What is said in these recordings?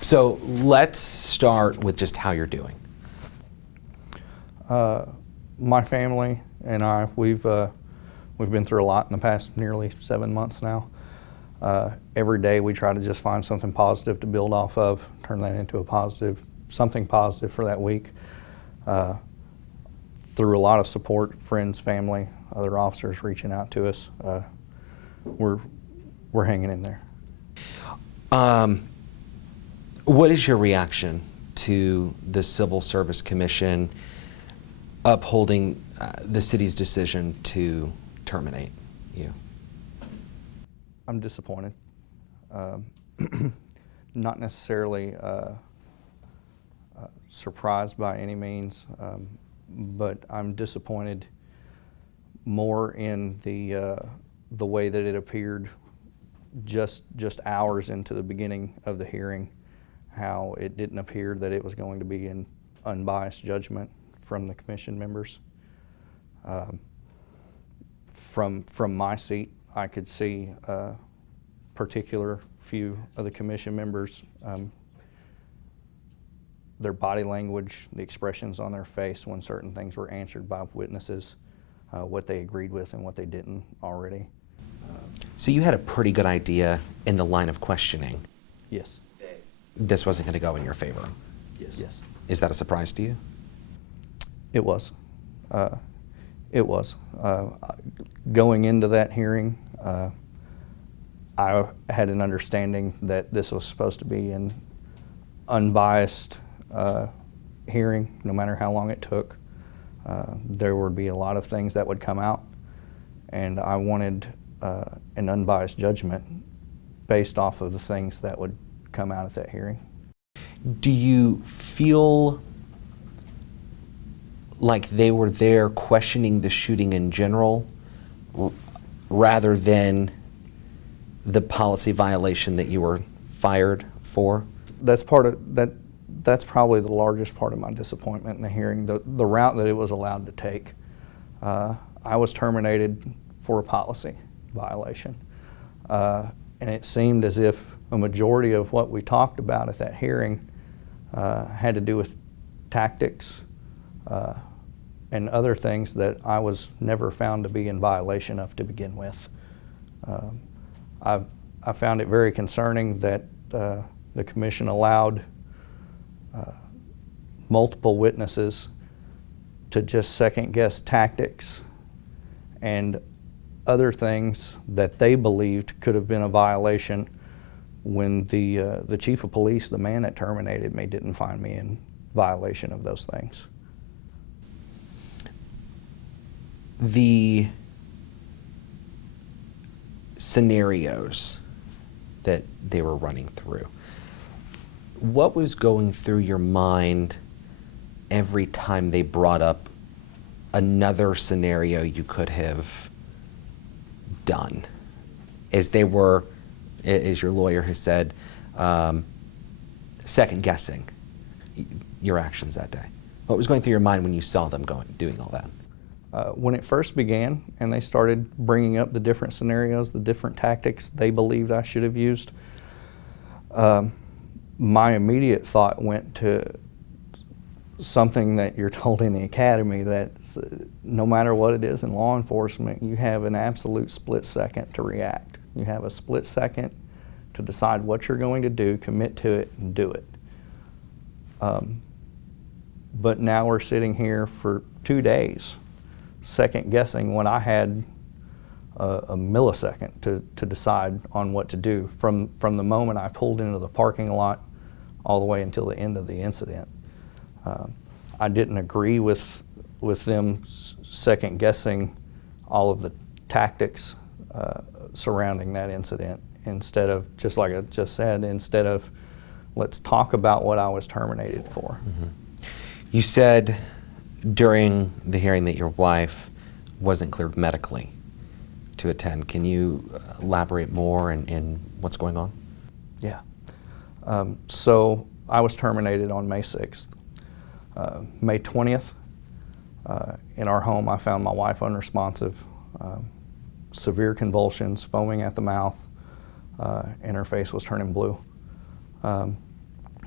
So let's start with just how you're doing. My family and I, we've been through a lot in the past nearly 7 months now. Every day we try to just find something positive to build off of, turn that into a positive, something positive for that week. Through a lot of support, friends, family, other officers reaching out to us, we're hanging in there. What is your reaction to the Civil Service Commission upholding the city's decision to terminate you? I'm disappointed. Not necessarily surprised by any means, but I'm disappointed more in the way that it appeared just hours into the beginning of the hearing, how it didn't appear that it was going to be an unbiased judgment from the commission members. From my seat, I could see a particular few of the commission members, their body language, the expressions on their face when certain things were answered by witnesses, what they agreed with and what they didn't already. So you had a pretty good idea in the line of questioning. Yes. This wasn't going to go in your favor. Yes. Is that a surprise to you? It was. It was. Going into that hearing, I had an understanding that this was supposed to be an unbiased hearing, no matter how long it took. There would be a lot of things that would come out, and I wanted an unbiased judgment based off of the things that would come out at that hearing. Do you feel like they were there questioning the shooting in general rather than the policy violation that you were fired for? That's probably the largest part of my disappointment in the hearing, the route that it was allowed to take. I was terminated for a policy violation, and it seemed as if a majority of what we talked about at that hearing had to do with tactics and other things that I was never found to be in violation of to begin with. I found it very concerning that the commission allowed multiple witnesses to just second-guess tactics and other things that they believed could have been a violation when the chief of police, the man that terminated me, didn't find me in violation of those things. The scenarios that they were running through, what was going through your mind every time they brought up another scenario you could have done? As they were, as your lawyer has said, second guessing your actions that day. What was going through your mind when you saw them doing all that? When it first began and they started bringing up the different scenarios, the different tactics they believed I should have used, my immediate thought went to something that you're told in the academy, that no matter what it is in law enforcement, you have an absolute split second to react. You have a split second to decide what you're going to do, commit to it, and do it. But now we're sitting here for 2 days, second guessing when I had a millisecond to decide on what to do from the moment I pulled into the parking lot all the way until the end of the incident. I didn't agree with them second guessing all of the tactics surrounding that incident. Instead of, just like I just said, instead of let's talk about what I was terminated for. Mm-hmm. You said during the hearing that your wife wasn't cleared medically to attend. Can you elaborate more in what's going on? Yeah. So I was terminated on May 6th. May 20th, in our home, I found my wife unresponsive, severe convulsions, foaming at the mouth, and her face was turning blue.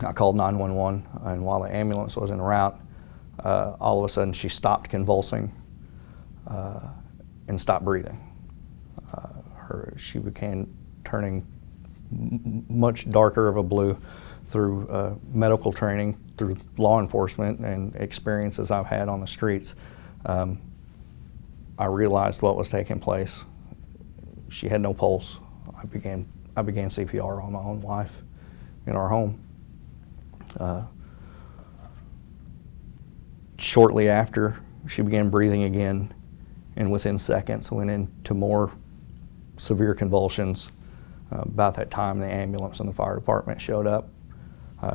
I called 911, and while the ambulance was en route, all of a sudden she stopped convulsing and stopped breathing. She began turning much darker of a blue through medical training, through law enforcement and experiences I've had on the streets. I realized what was taking place. She had no pulse. I began CPR on my own wife in our home. Shortly after, she began breathing again, and within seconds went into more severe convulsions. About that time, the ambulance and the fire department showed up.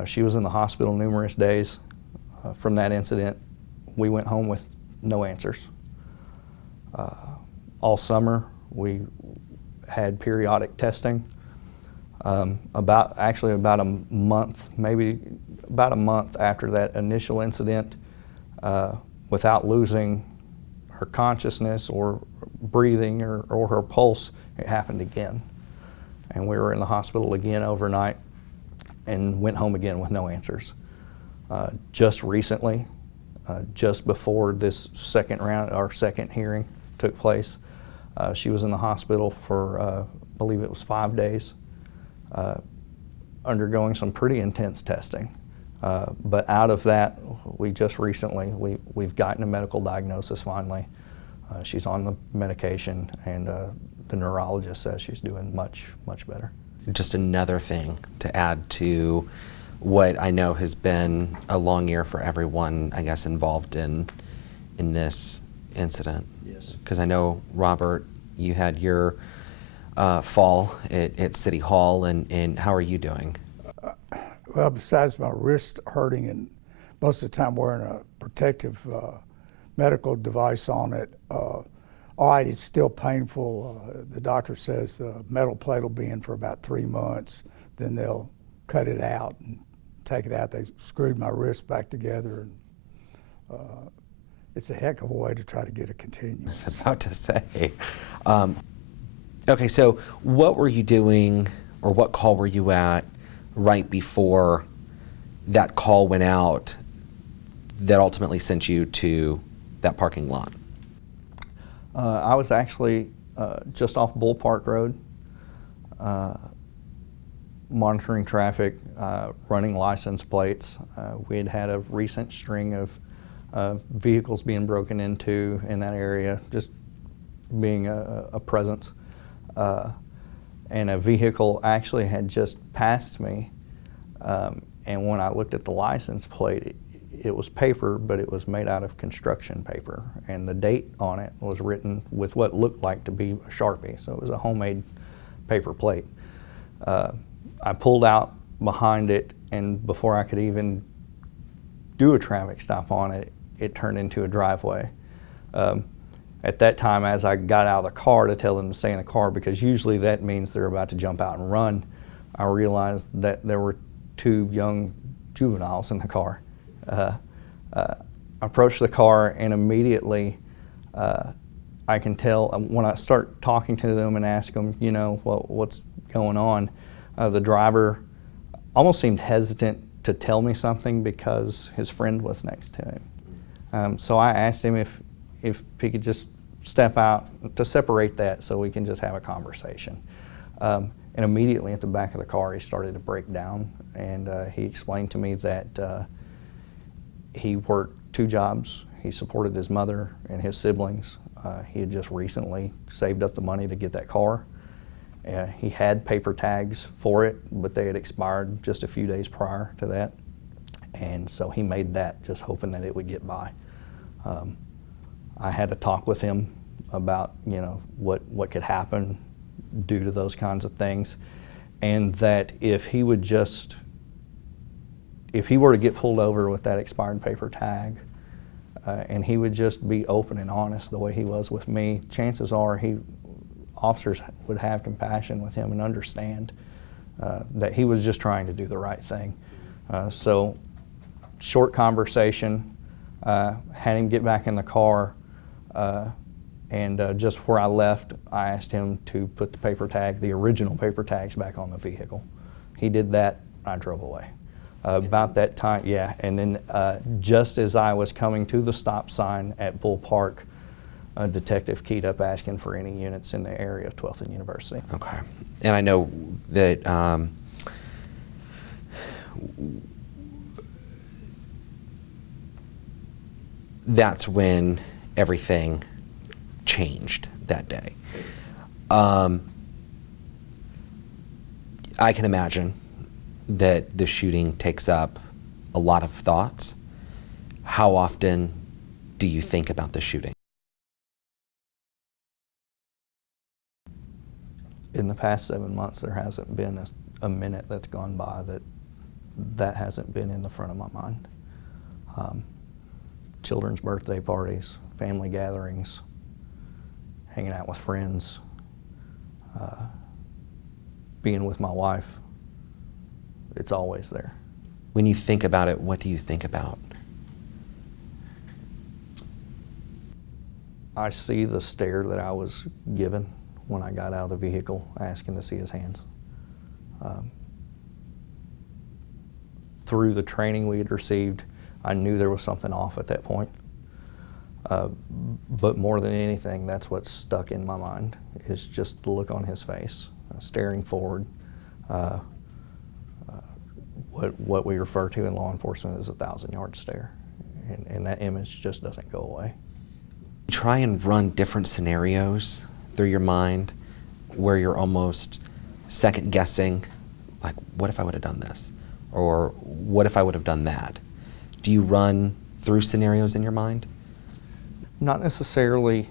She was in the hospital numerous days. From that incident, we went home with no answers. All summer, we had periodic testing. About a month, maybe about a month after that initial incident, without losing her consciousness or breathing or her pulse, it happened again. And we were in the hospital again overnight and went home again with no answers. Just recently, just before this second round, our second hearing took place, she was in the hospital for, I believe it was 5 days, undergoing some pretty intense testing. But out of that, we just recently, we've gotten a medical diagnosis finally. She's on the medication, and the neurologist says she's doing much, much better. Just another thing to add to what I know has been a long year for everyone, I guess, involved in this incident. Yes. Because I know, Robert, you had your fall at City Hall, and how are you doing? Well, besides my wrist hurting and most of the time wearing a protective medical device on it, all right, it's still painful. The doctor says the metal plate will be in for about 3 months, then they'll cut it out and take it out. They screwed my wrist back together, and it's a heck of a way to try to get it continuous. I was about to say. Okay, so what were you doing, or what call were you at right before that call went out that ultimately sent you to that parking lot? I was actually just off Bull Park Road, monitoring traffic, running license plates. We had a recent string of vehicles being broken into in that area, just being a presence. And a vehicle actually had just passed me, and when I looked at the license plate, it was paper, but it was made out of construction paper, and the date on it was written with what looked like to be a Sharpie, so it was a homemade paper plate. I pulled out behind it, and before I could even do a traffic stop on it, it turned into a driveway. At that time, as I got out of the car to tell them to stay in the car, because usually that means they're about to jump out and run, I realized that there were 2 young juveniles in the car. I approached the car, and immediately I can tell when I start talking to them and ask them, you know, what's going on, the driver almost seemed hesitant to tell me something because his friend was next to him. So I asked him if he could just step out to separate that so we can just have a conversation. And immediately at the back of the car, he started to break down, and he explained to me that he worked 2 jobs. He supported his mother and his siblings. He had just recently saved up the money to get that car. He had paper tags for it, but they had expired just a few days prior to that. And so he made that just hoping that it would get by. I had a talk with him about, you know, what could happen due to those kinds of things, and that if he were to get pulled over with that expired paper tag, and he would just be open and honest the way he was with me, chances are officers would have compassion with him and understand that he was just trying to do the right thing. So short conversation, had him get back in the car, and just before I left, I asked him to put the original paper tags back on the vehicle. He did that, I drove away. About that time, yeah. And then just as I was coming to the stop sign at Bull Park, a detective keyed up asking for any units in the area of 12th and University. Okay. And I know that that's when everything changed that day. I can imagine that the shooting takes up a lot of thoughts. How often do you think about the shooting? In the past 7 months, there hasn't been a minute that's gone by that hasn't been in the front of my mind. Children's birthday parties, family gatherings, hanging out with friends, being with my wife, it's always there. When you think about it, what do you think about? I see the stare that I was given when I got out of the vehicle asking to see his hands. Through the training we had received, I knew there was something off at that point. But more than anything, that's what's stuck in my mind, is just the look on his face, staring forward. What we refer to in law enforcement as a 1,000-yard stare. And that image just doesn't go away. Try and run different scenarios through your mind where you're almost second guessing, like, what if I would have done this? Or what if I would have done that? Do you run through scenarios in your mind? Not necessarily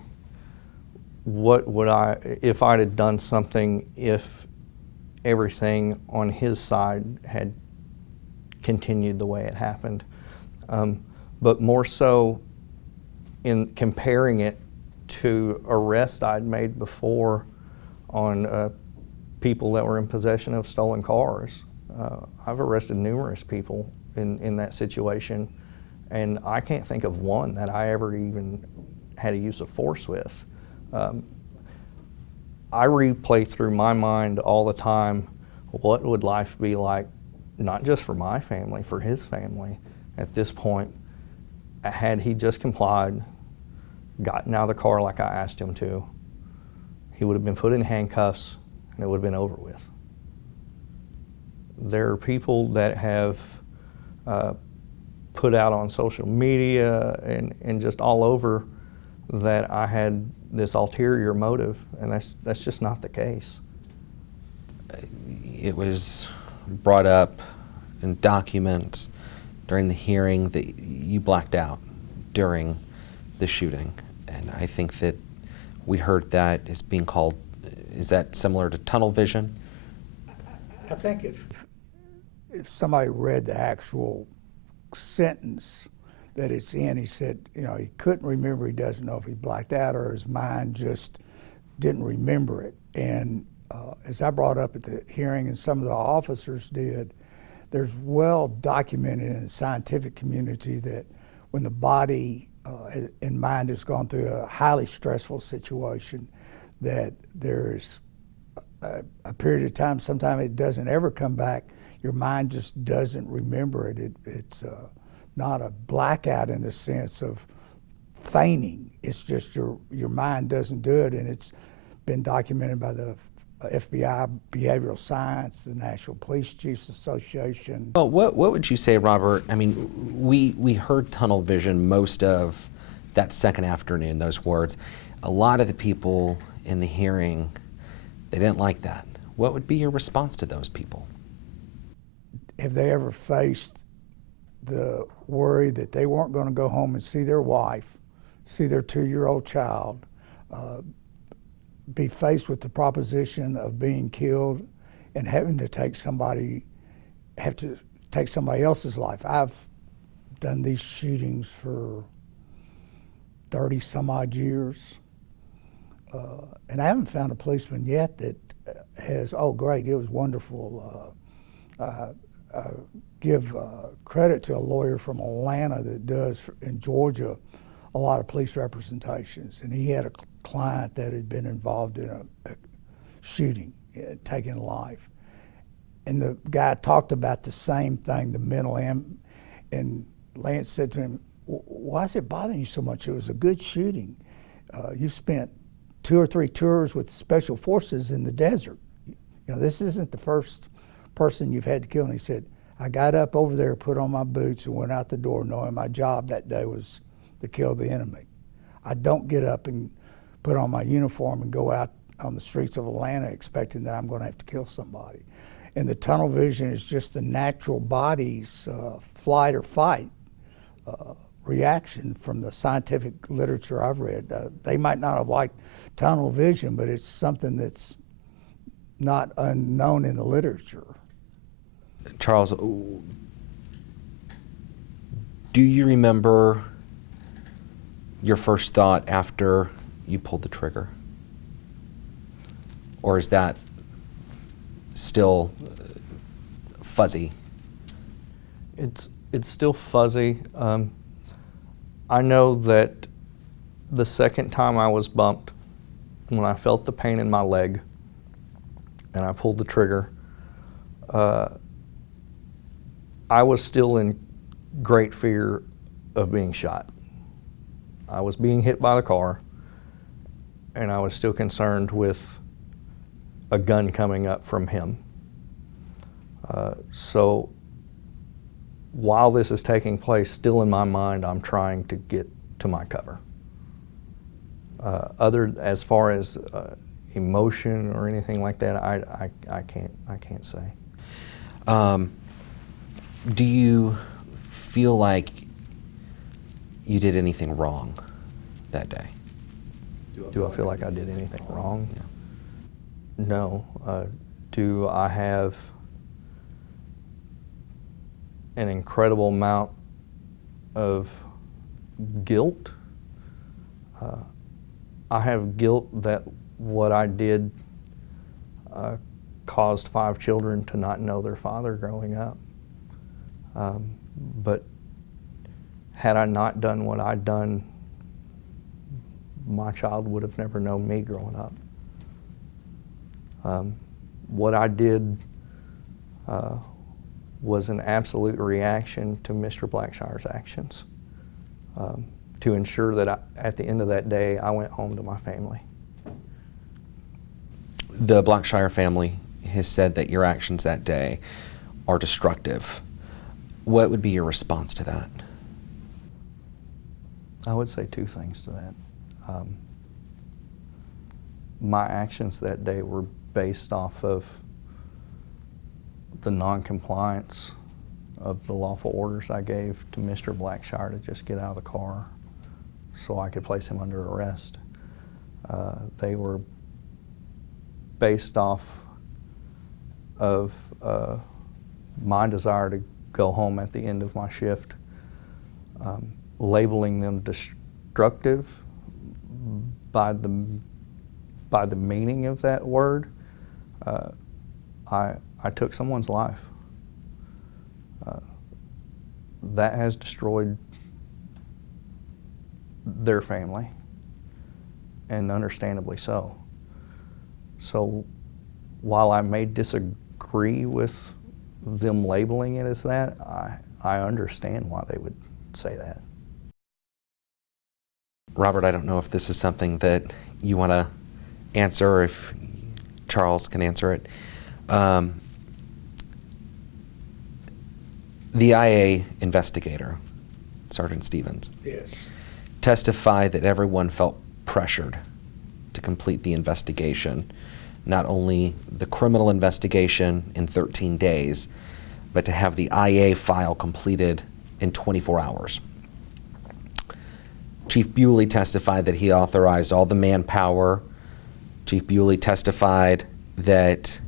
what would I, if I'd have done something, if everything on his side had continued the way it happened. But more so in comparing it to arrests I'd made before on people that were in possession of stolen cars. I've arrested numerous people in that situation, and I can't think of one that I ever even had a use of force with. I replay through my mind all the time, what would life be like, not just for my family, for his family at this point, had he just complied, gotten out of the car like I asked him to. He would have been put in handcuffs and it would have been over with. There are people that have put out on social media and just all over that I had this ulterior motive, and that's just not the case. It was brought up in documents during the hearing that you blacked out during the shooting, and I think that we heard that is being called, is that similar to tunnel vision? I think if somebody read the actual sentence that it's in, he said, you know, he couldn't remember, he doesn't know if he blacked out or his mind just didn't remember it. And as I brought up at the hearing, and some of the officers did, there's well documented in the scientific community that when the body and mind has gone through a highly stressful situation, that there's a period of time, sometimes it doesn't ever come back, your mind just doesn't remember it. It's not a blackout in the sense of feigning, it's just your mind doesn't do it, and it's been documented by the FBI, Behavioral Science, the National Police Chiefs Association. Well, what would you say, Robert? I mean, we heard tunnel vision most of that second afternoon, those words. A lot of the people in the hearing, they didn't like that. What would be your response to those people? Have they ever faced the worry that they weren't going to go home and see their wife, see their 2-year-old child, be faced with the proposition of being killed and having to take somebody else's life? I've done these shootings for 30 some odd years, and I haven't found a policeman yet that has, oh great, it was wonderful. Give credit to a lawyer from Atlanta that does in Georgia a lot of police representations, and he had a client that had been involved in a shooting, taking life. And the guy talked about the same thing, the mental and Lance said to him, why is it bothering you so much? It was a good shooting. You've spent 2 or 3 tours with special forces in the desert. You know, this isn't the first person you've had to kill. And he said, I got up over there, put on my boots, and went out the door knowing my job that day was to kill the enemy. I don't get up and put on my uniform and go out on the streets of Atlanta expecting that I'm going to have to kill somebody. And the tunnel vision is just the natural body's flight or fight reaction from the scientific literature I've read. They might not have liked tunnel vision, but it's something that's not unknown in the literature. Charles, do you remember your first thought after you pulled the trigger? Or is that still fuzzy? It's still fuzzy. I know that the second time I was bumped, when I felt the pain in my leg and I pulled the trigger, I was still in great fear of being shot. I was being hit by the car, and I was still concerned with a gun coming up from him. So while this is taking place, still in my mind, I'm trying to get to my cover. As far as emotion or anything like that, I can't say. Do you feel like you did anything wrong that day? Do I feel like I did anything wrong? Yeah. No. Do I have an incredible amount of guilt? I have guilt that what I did caused 5 children to not know their father growing up. But had I not done what I'd done, my child would have never known me growing up. What I did was an absolute reaction to Mr. Blackshire's actions, to ensure that at the end of that day, I went home to my family. The Blackshire family has said that your actions that day are destructive. What would be your response to that? I would say 2 things to that. My actions that day were based off of the non-compliance of the lawful orders I gave to Mr. Blackshire to just get out of the car so I could place him under arrest. They were based off of my desire to go home at the end of my shift, labeling them destructive by the meaning of that word. I took someone's life. That has destroyed their family, and understandably so. So while I may disagree with them labeling it as that, I understand why they would say that. Robert, I don't know if this is something that you want to answer, or if Charles can answer it. The IA investigator, Sergeant Stevens, Yes. testified that everyone felt pressured to complete the investigation, not only the criminal investigation in 13 days, but to have the IA file completed in 24 hours. Chief Bewley testified that he authorized all the manpower. Chief Bewley testified that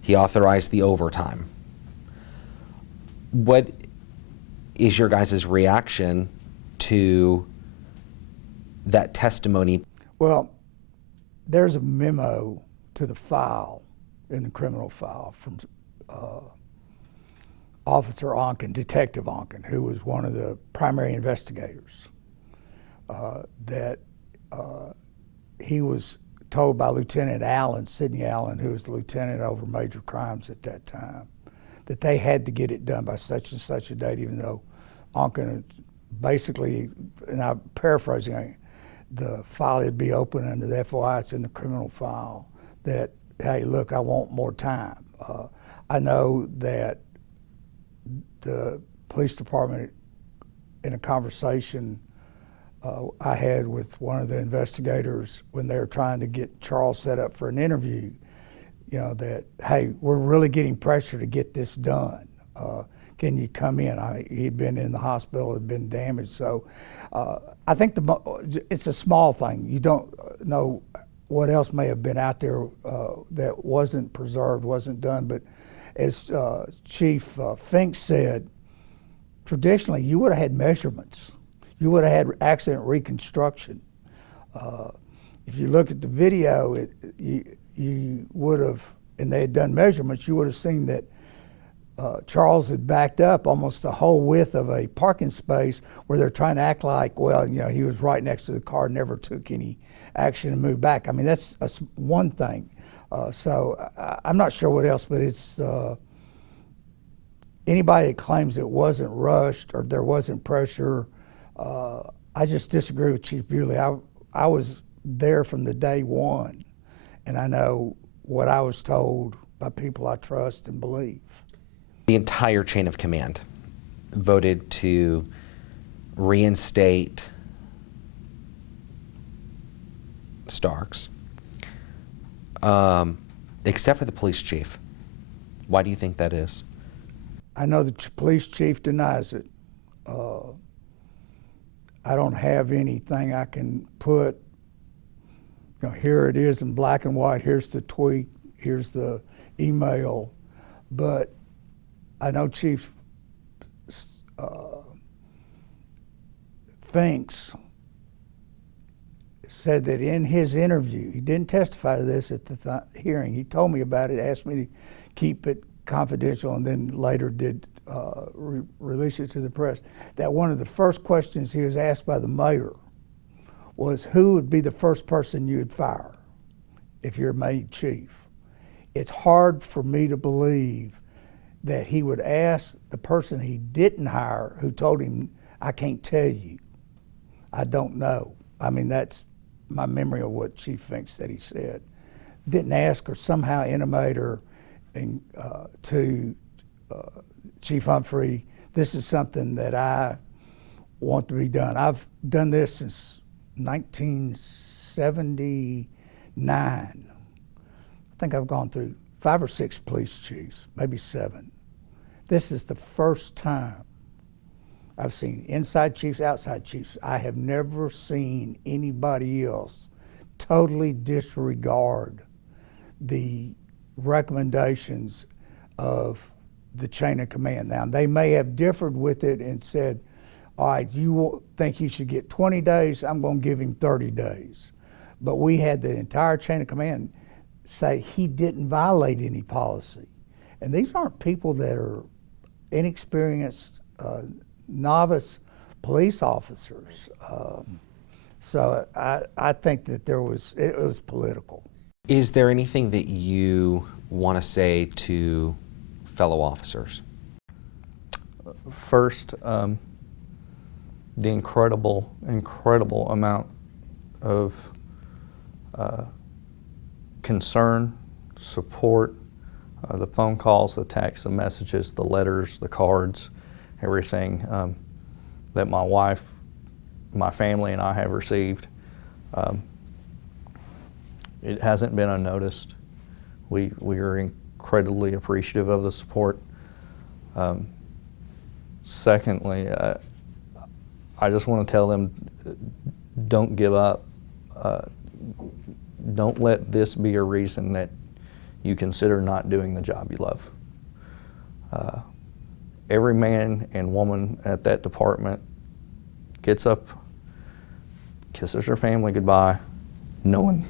he authorized the overtime. What is your guys' reaction to that testimony? Well, there's a memo to the file, in the criminal file, from Officer Onken, Detective Onken, who was one of the primary investigators, that he was told by Lieutenant Allen, Sidney Allen, who was the lieutenant over major crimes at that time, that they had to get it done by such and such a date, even though Onken basically, and I'm paraphrasing, the file would be open under the FOI, it's in the criminal file, that, hey, look, I want more time. I know that the police department, in a conversation I had with one of the investigators when they were trying to get Charles set up for an interview, you know, that, hey, we're really getting pressure to get this done. Can you come in? He'd been in the hospital, had been damaged. So I think it's a small thing. You don't know what else may have been out there that wasn't preserved, wasn't done. But as Chief Fink said, traditionally you would have had measurements. You would have had accident reconstruction. If you look at the video, you would have, and they had done measurements, you would have seen that Charles had backed up almost the whole width of a parking space where they're trying to act like, well, you know, he was right next to the car, never took any action and moved back. I mean, that's one thing. So I'm not sure what else, but it's anybody that claims it wasn't rushed or there wasn't pressure, I just disagree with Chief Bewley. I was there from the day one, and I know what I was told by people I trust and believe. The entire chain of command voted to reinstate Starks, except for the police chief. Why do you think that is? I know the police chief denies it. I don't have anything I can put, you know, here it is in black and white, here's the tweet, here's the email, but I know Chief Finks said that in his interview, he didn't testify to this at the hearing, he told me about it, asked me to keep it confidential, and then later did release it to the press, that one of the first questions he was asked by the mayor was, who would be the first person you would fire if you're made chief? It's hard for me to believe that he would ask the person he didn't hire, who told him, I can't tell you, I don't know. I mean, that's my memory of what Chief Fink said he said. Didn't ask or somehow intimate or to Chief Humphrey, this is something that I want to be done. I've done this since 1979. I think I've gone through 5 or 6 police chiefs, maybe 7. This is the first time I've seen inside chiefs, outside chiefs. I have never seen anybody else totally disregard the recommendations of the chain of command. Now, they may have differed with it and said, all right, you think he should get 20 days, I'm going to give him 30 days. But we had the entire chain of command say he didn't violate any policy. And these aren't people that are inexperienced, novice police officers. So I think that it was political. Is there anything that you want to say to fellow officers? First, the incredible amount of concern, support, the phone calls, the texts, the messages, the letters, the cards, everything that my wife, my family, and I have received. It hasn't been unnoticed. We are incredibly appreciative of the support. Secondly, I just want to tell them, don't give up. Don't let this be a reason that you consider not doing the job you love. Every man and woman at that department gets up, kisses their family goodbye, knowing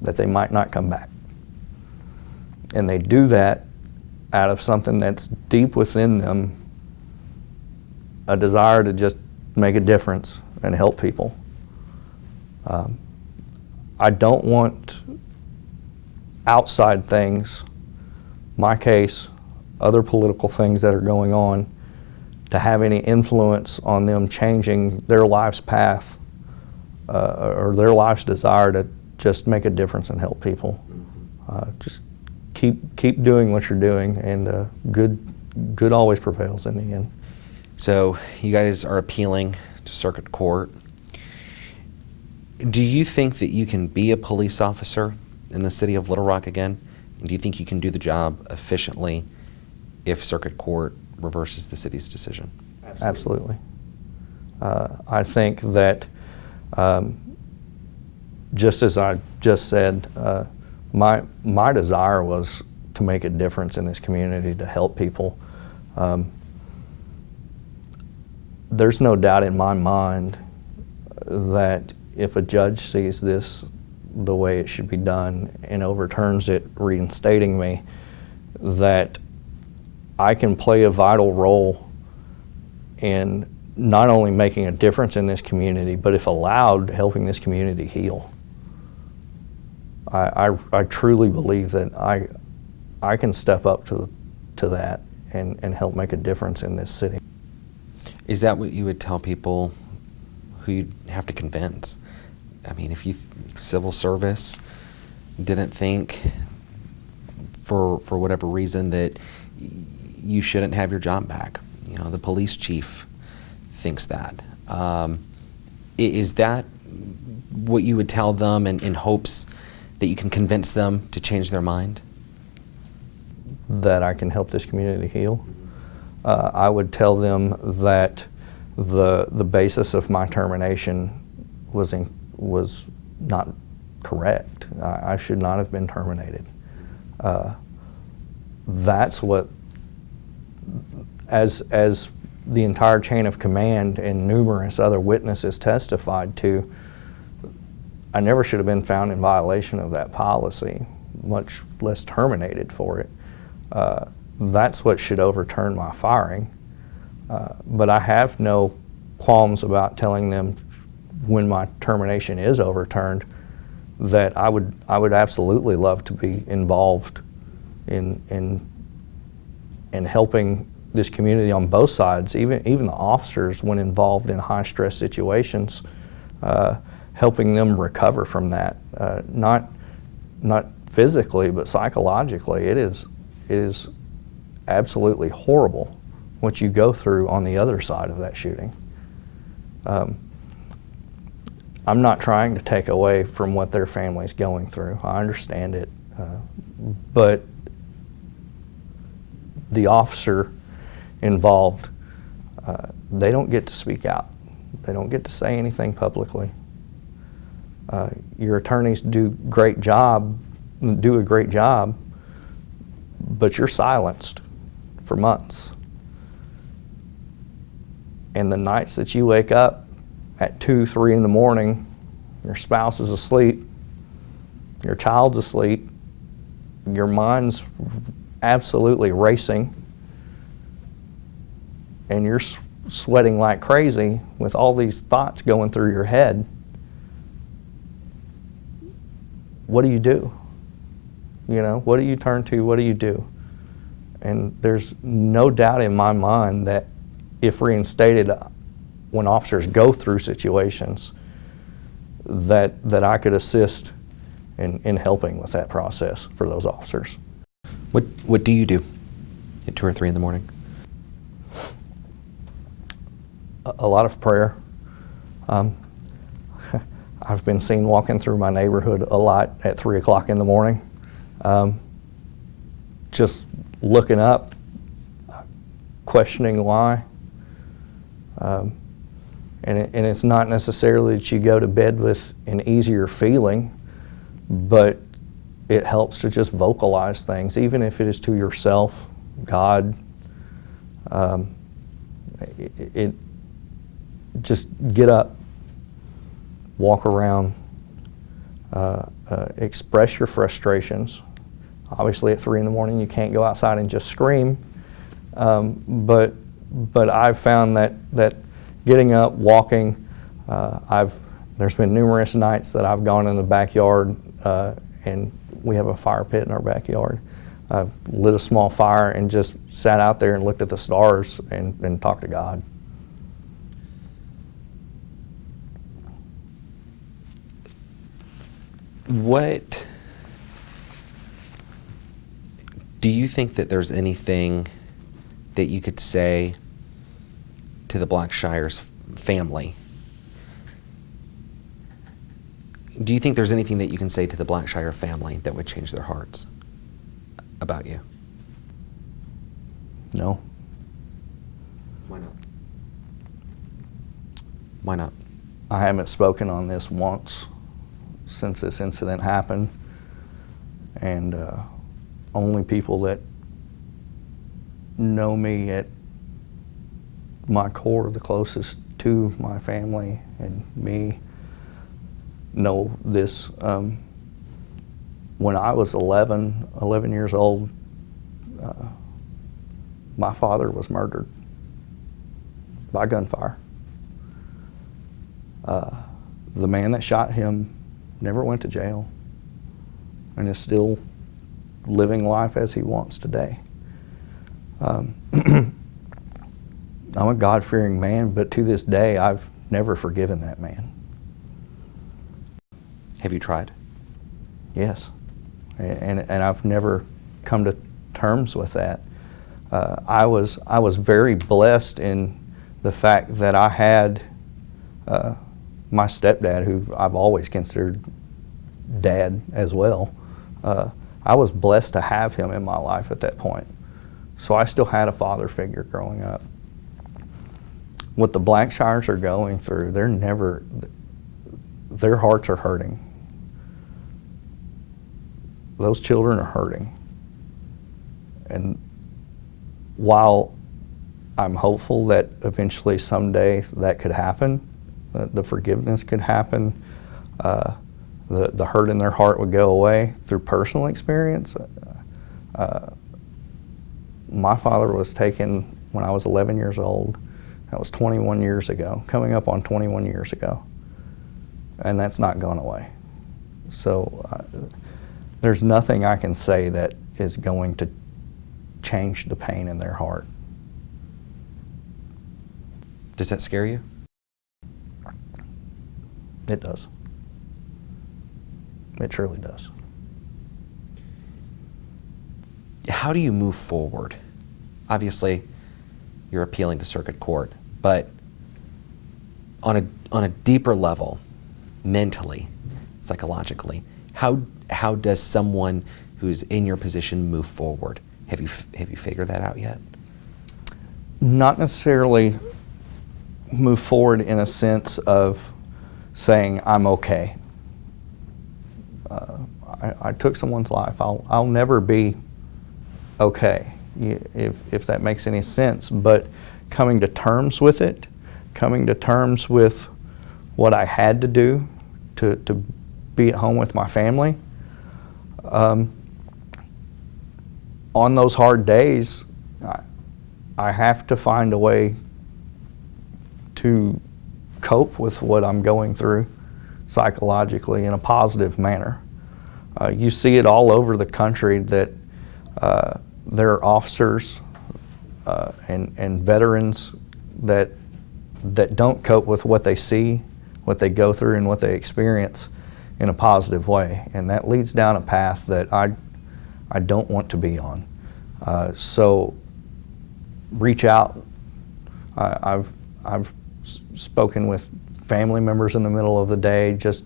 that they might not come back. And they do that out of something that's deep within them, a desire to just make a difference and help people. I don't want outside things, my case, other political things that are going on to have any influence on them changing their life's path or their life's desire to just make a difference and help people. Just keep doing what you're doing, and good always prevails in the end. So you guys are appealing to circuit court. Do you think that you can be a police officer in the city of Little Rock again? And do you think you can do the job efficiently if circuit court reverses the city's decision? Absolutely. I think that just as I just said, my desire was to make a difference in this community, to help people. There's no doubt in my mind that if a judge sees this the way it should be done and overturns it, reinstating me, that I can play a vital role in not only making a difference in this community, but if allowed, helping this community heal. I truly believe that I can step up to that and help make a difference in this city. Is that what you would tell people who you have to convince? I mean, if you civil service didn't think for whatever reason that you shouldn't have your job back, you know, the police chief thinks that. Is that what you would tell them in hopes that you can convince them to change their mind? That I can help this community heal. I would tell them that the basis of my termination was not correct. I should not have been terminated. That's what, as the entire chain of command and numerous other witnesses testified to, I never should have been found in violation of that policy, much less terminated for it. That's what should overturn my firing. But I have no qualms about telling them when my termination is overturned that I would absolutely love to be involved in helping this community on both sides, even the officers when involved in high stress situations, helping them recover from that, not physically but psychologically. It is absolutely horrible what you go through on the other side of that shooting. I'm not trying to take away from what their family's going through. I understand it, but the officer involved, they don't get to speak out. They don't get to say anything publicly. Your attorneys do a great job, but you're silenced for months. And the nights that you wake up at 2, 3 in the morning, your spouse is asleep, your child's asleep, your mind's absolutely racing, and you're sweating like crazy with all these thoughts going through your head. What do you do? You know, what do you turn to? What do you do? And there's no doubt in my mind that if reinstated, when officers go through situations, that I could assist in helping with that process for those officers. What do you do at 2 or 3 in the morning? A lot of prayer. I've been seen walking through my neighborhood a lot at 3 o'clock in the morning, just looking up, questioning why. And it's not necessarily that you go to bed with an easier feeling, but it helps to just vocalize things, even if it is to yourself, God. It just get up, walk around, express your frustrations. Obviously at 3 in the morning you can't go outside and just scream, but I've found that getting up, walking, there's been numerous nights that I've gone in the backyard, and we have a fire pit in our backyard, lit a small fire and just sat out there and looked at the stars and talked to God. What do you think that there's anything that you could say to the Blackshire's family? Do you think there's anything that you can say to the Blackshire family that would change their hearts about you? No. Why not? Why not? I haven't spoken on this once since this incident happened, and only people that know me at my core, the closest to my family and me, know this. When I was 11 years old, my father was murdered by gunfire. The man that shot him never went to jail and is still living life as he wants today. I'm a God-fearing man, but to this day, I've never forgiven that man. Have you tried? Yes, and I've never come to terms with that. I was very blessed in the fact that I had my stepdad, who I've always considered dad as well. I was blessed to have him in my life at that point. So I still had a father figure growing up. What the Blackshires are going through, their hearts are hurting. Those children are hurting. And while I'm hopeful that eventually someday that could happen, that the forgiveness could happen, the hurt in their heart would go away through personal experience. My father was taken when I was 11 years old. That was 21 years ago, coming up on 21 years ago. And that's not going away. So there's nothing I can say that is going to change the pain in their heart. Does that scare you? It does. It truly does. How do you move forward? Obviously, you're appealing to circuit court, but on a deeper level, mentally, psychologically, how does someone who's in your position move forward? Have you figured that out yet? Not necessarily move forward in a sense of saying I'm okay. I took someone's life. I'll never be okay, if that makes any sense. But coming to terms with it, coming to terms with what I had to do to be at home with my family. On those hard days, I have to find a way to cope with what I'm going through psychologically in a positive manner. You see it all over the country that there are officers and veterans that don't cope with what they see, what they go through, and what they experience in a positive way, and that leads down a path that I don't want to be on. So reach out. I've spoken with family members in the middle of the day just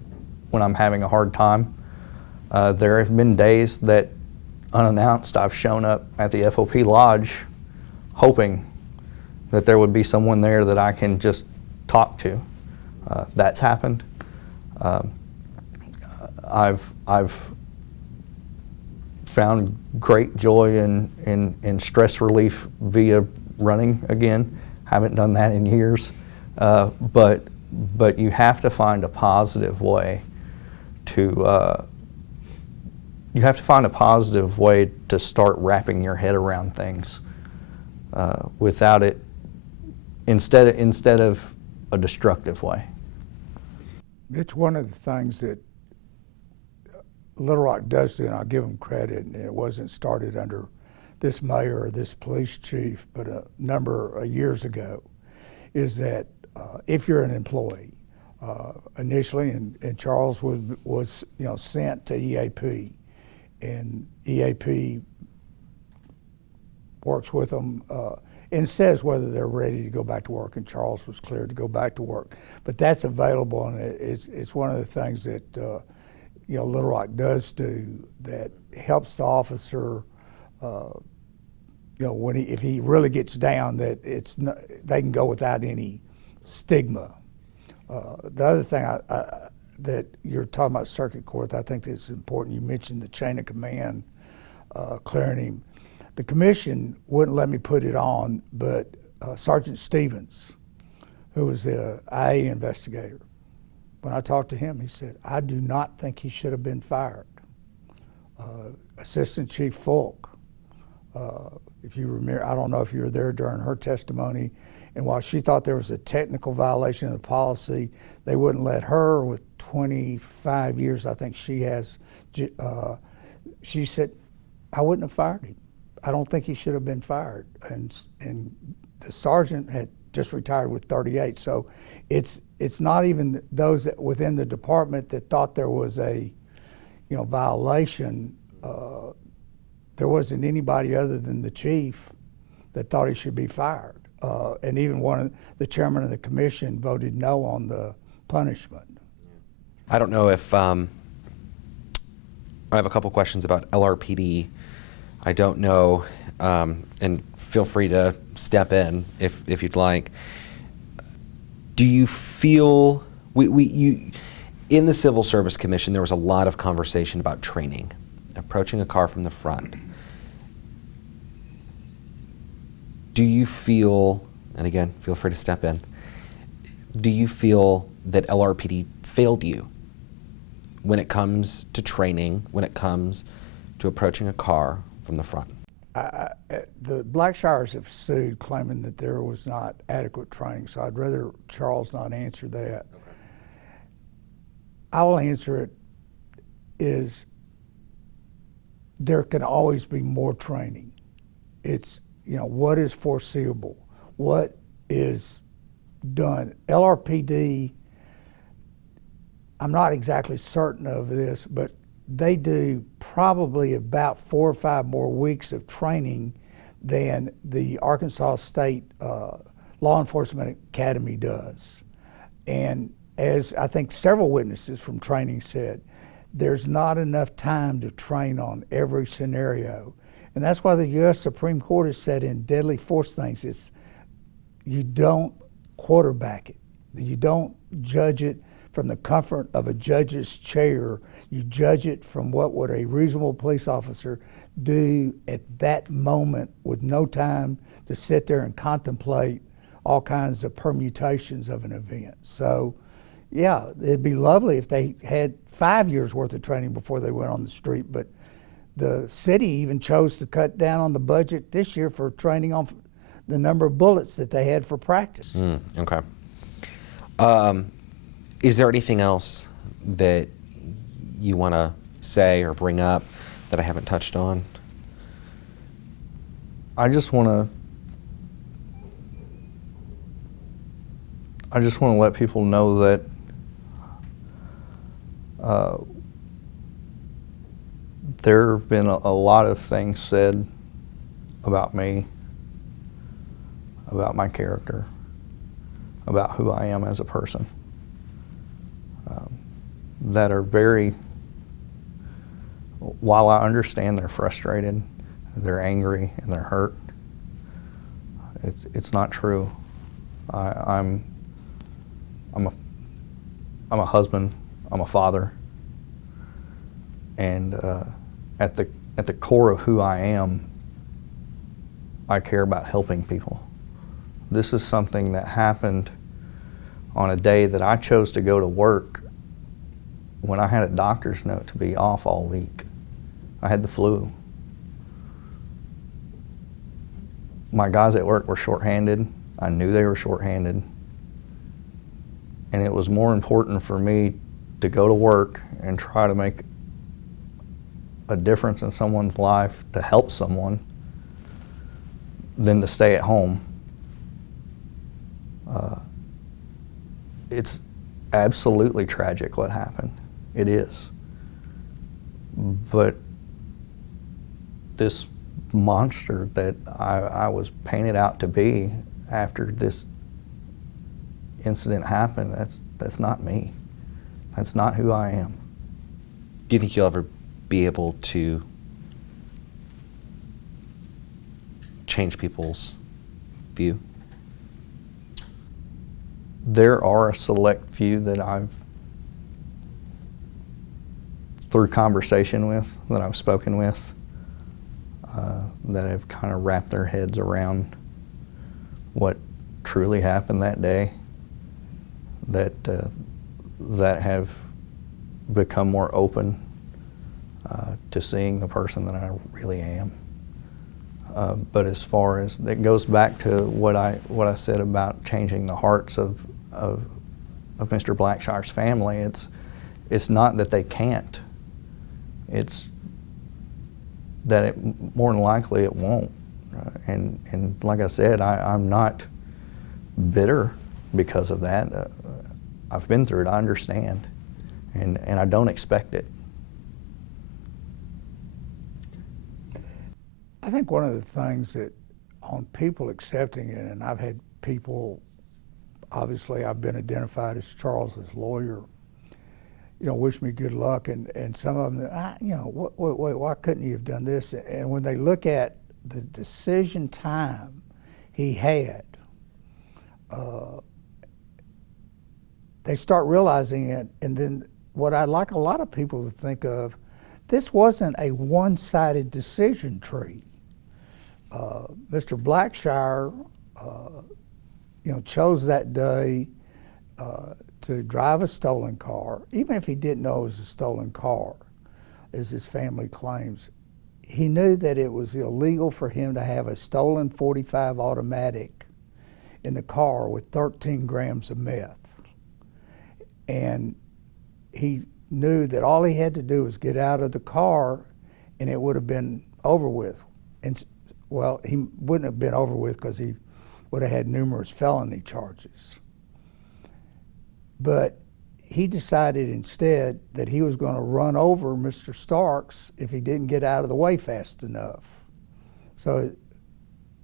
when I'm having a hard time. There have been days that unannounced I've shown up at the FOP Lodge hoping that there would be someone there that I can just talk to. That's happened. I've found great joy in stress relief via running again. Haven't done that in years, but you have to find a positive way to start wrapping your head around things without it, instead of a destructive way. Mitch, one of the things that Little Rock does do, and I'll give them credit, and it wasn't started under this mayor or this police chief, but a number of years ago, is that if you're an employee, initially, and Charles was sent to EAP, and EAP works with them and says whether they're ready to go back to work, and Charles was cleared to go back to work. But that's available, and it's one of the things that Little Rock does do that helps the officer. If he really gets down, that they can go without any stigma. The other thing that you're talking about circuit court, I think that's important. You mentioned the chain of command, clearing him. The commission wouldn't let me put it on, but Sergeant Stevens, who was the IA investigator, when I talked to him, he said, I do not think he should have been fired. Assistant Chief Fulk, if you remember, I don't know if you were there during her testimony, and while she thought there was a technical violation of the policy, they wouldn't let her, with 25 years I think she has, she said, I wouldn't have fired him. I don't think he should have been fired. And the sergeant had just retired with 38, so it's not even those that within the department that thought there was a violation. There wasn't anybody other than the chief that thought he should be fired. And even the chairman of the commission voted no on the punishment. I don't know if I have a couple questions about LRPD. I don't know, and feel free to step in if you'd like. Do you feel you in the Civil Service Commission there was a lot of conversation about training, approaching a car from the front. Do you feel, and again, feel free to step in, do you feel that LRPD failed you when it comes to training, when it comes to approaching a car from the front? The Blackshires have sued, claiming that there was not adequate training, so I'd rather Charles not answer that. Okay. I will answer it is there can always be more training. It's, what is foreseeable, what is done. LRPD, I'm not exactly certain of this, but they do probably about 4 or 5 more weeks of training than the Arkansas State Law Enforcement Academy does. And as I think several witnesses from training said, there's not enough time to train on every scenario. And that's why the U.S. Supreme Court has said in deadly force things, it's you don't quarterback it. You don't judge it from the comfort of a judge's chair. You judge it from what would a reasonable police officer do at that moment with no time to sit there and contemplate all kinds of permutations of an event. So, yeah, it'd be lovely if they had 5 years worth of training before they went on the street, but the city even chose to cut down on the budget this year for training on the number of bullets that they had for practice. Okay. Is there anything else that you want to say or bring up that I haven't touched on? I just want to let people know that there have been a lot of things said about me, about my character, about who I am as a person, that are very, while I understand they're frustrated, they're angry, and they're hurt, it's not true. I'm a husband, I'm a father, and at the core of who I am, I care about helping people. This is something that happened on a day that I chose to go to work when I had a doctor's note to be off all week. I had the flu. My guys at work were shorthanded. I knew they were shorthanded. And it was more important for me to go to work and try to make a difference in someone's life to help someone than to stay at home. It's absolutely tragic what happened. It is. But this monster that I was painted out to be after this incident happened, that's not me. That's not who I am. Do you think you'll ever be able to change people's view? There are a select few that I've, through conversation with, that I've spoken with, that have kind of wrapped their heads around what truly happened that day, that have become more open to seeing the person that I really am. But as far as, it goes back to what I said about changing the hearts of Mr. Blackshire's family. It's not that they can't. It's that more than likely it won't. And like I said, I'm not bitter because of that. I've been through it, I understand, and I don't expect it. I think one of the things that on people accepting it, and I've had people, obviously I've been identified as Charles's lawyer, wish me good luck, and some of them, wait, why couldn't you have done this? And when they look at the decision time he had, they start realizing it, and then what I'd like a lot of people to think of, this wasn't a one-sided decision tree. Mr. Blackshire, chose that day to drive a stolen car, even if he didn't know it was a stolen car, as his family claims. He knew that it was illegal for him to have a stolen .45 automatic in the car with 13 grams of meth. And he knew that all he had to do was get out of the car and it would have been over with. And well, he wouldn't have been over with because he would have had numerous felony charges. But he decided instead that he was going to run over Mr. Starks if he didn't get out of the way fast enough. So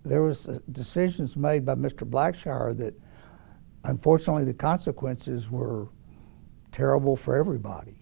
there was decisions made by Mr. Blackshire that unfortunately the consequences were terrible for everybody.